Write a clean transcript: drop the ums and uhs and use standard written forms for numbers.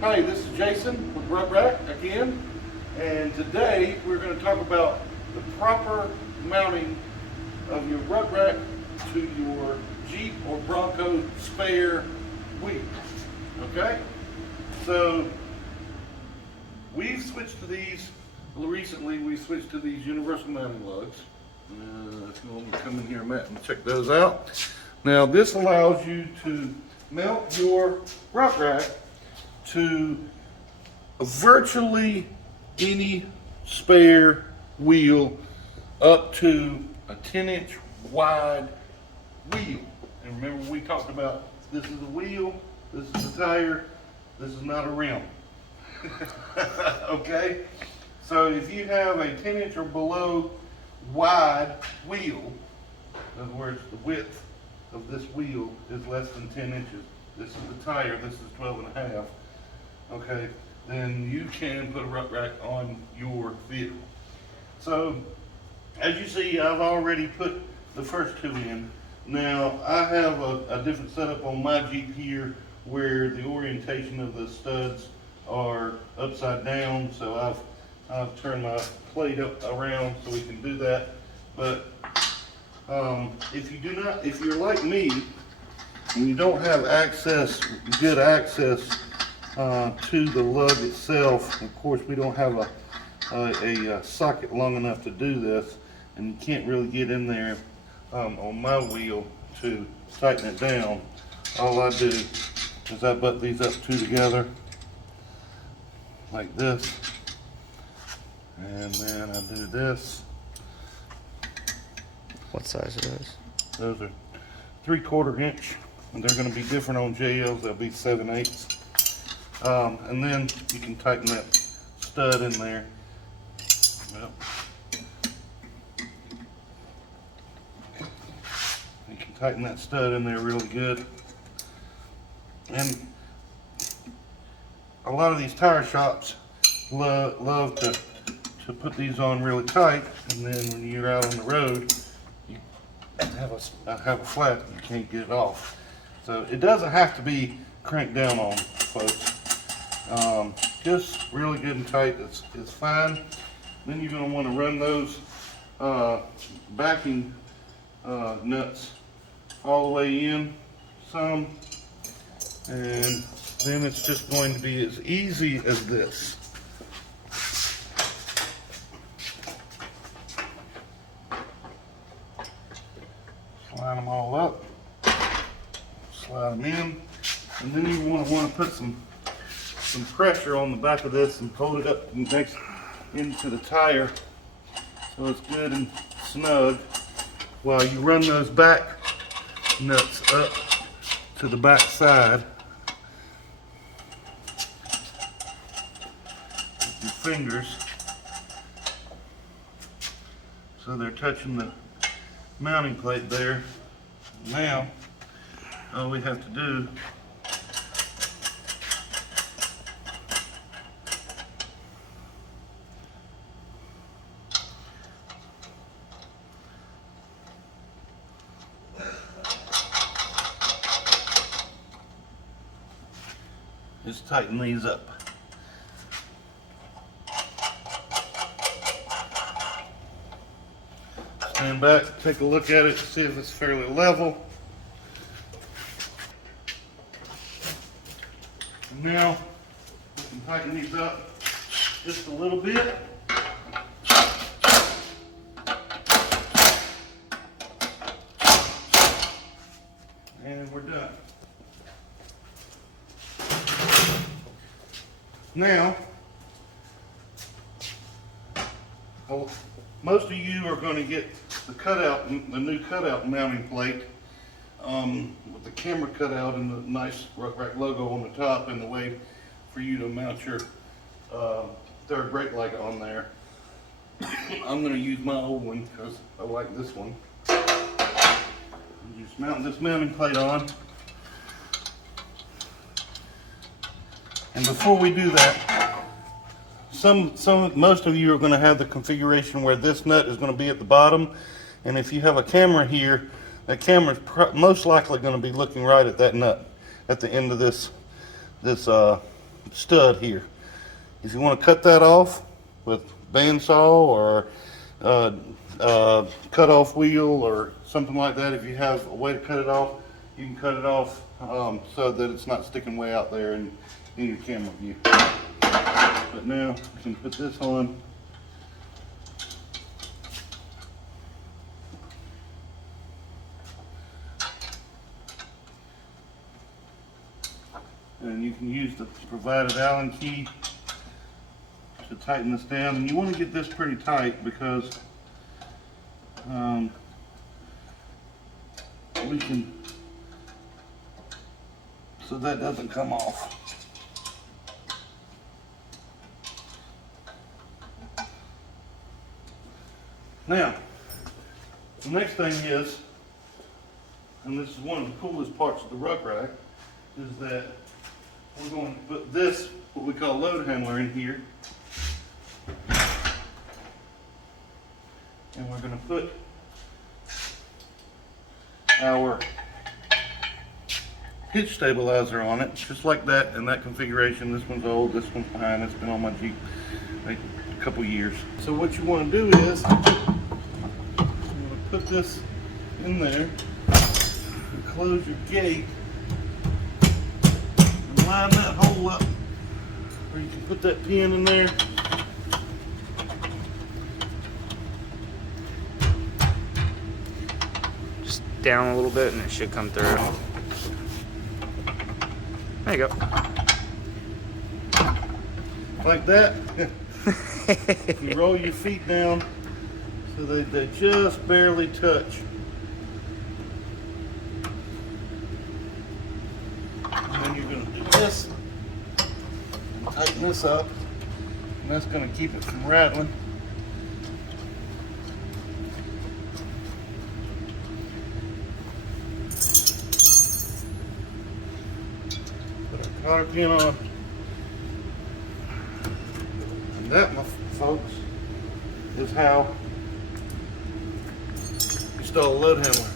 Hi, this is Jason with rucRak again, and today we're going to talk about the proper mounting of your rucRak to your Jeep or Bronco spare wheel. Okay, so we've switched to these recently. We switched to these universal mounting lugs. If you want me to come in here, Matt, and check those out. Now, this allows you to mount your rucRak to virtually any spare wheel up to a 10-inch wide wheel. And remember, we talked about this is a wheel, this is a tire, this is not a rim. Okay? So if you have a 10-inch or below wide wheel, in other words, the width of this wheel is less than 10 inches. This is the tire, this is 12 and a half. Okay, then you can put a rucRak on your vehicle. So, as you see, I've already put the first two in. Now, I have a different setup on my Jeep here where the orientation of the studs are upside down, so I've turned my plate up around so we can do that. But if you're like me and you don't have good access to the lug itself, of course we don't have a socket long enough to do this, and you can't really get in there on my wheel to tighten it down. All I do is I butt these up two together like this, and then I do this. What size are those? Those are 3/4 inch, and they're going to be different on JLs. They'll be 7/8. And then you can tighten that stud in there. Yep. You can tighten that stud in there really good. And a lot of these tire shops love to put these on really tight, and then when you're out on the road, you have a flat, you can't get it off. So it doesn't have to be cranked down on, folks. Just really good and tight is fine. Then you're going to want to run those backing nuts all the way in some, and then it's just going to be as easy as this. Line them all up, slide them in, and then you want to put some pressure on the back of this and hold it up next into the tire so it's good and snug while you run those back nuts up to the back side with your fingers so they're touching the mounting plate there. Now all we have to do is tighten these up. Stand back, take a look at it, see if it's fairly level. And now we can tighten these up just a little bit. And we're done. Now, most of you are going to get the new cutout mounting plate with the camera cutout and the nice rucRak logo on the top, and the way for you to mount your third brake light on there. I'm going to use my old one because I like this one. You just mount this mounting plate on. And before we do that, most of you are going to have the configuration where this nut is going to be at the bottom, and if you have a camera here, that camera is most likely going to be looking right at that nut at the end of this stud here. If you want to cut that off with bandsaw or cut off wheel or something like that, if you have a way to cut it off, you can cut it off so that it's not sticking way out there in your camera view. But now you can put this on. And you can use the provided Allen key to tighten this down. And you want to get this pretty tight because we can, so that doesn't come off. Now, the next thing is, and this is one of the coolest parts of the rucRak, is that we're going to put this, what we call load handler, in here. And we're going to put our hitch stabilizer on it, just like that, in that configuration. This one's old, this one's behind, it's been on my Jeep like a couple years. So what you want to do is, you're going to put this in there, and close your gate, and line that hole up, or you can put that pin in there. Down a little bit and it should come through. There you go. Like that. You roll your feet down so they just barely touch. And then you're going to do this, tighten this up, and that's going to keep it from rattling. Cotter pin on, and that, my folks, is how you install a load handler.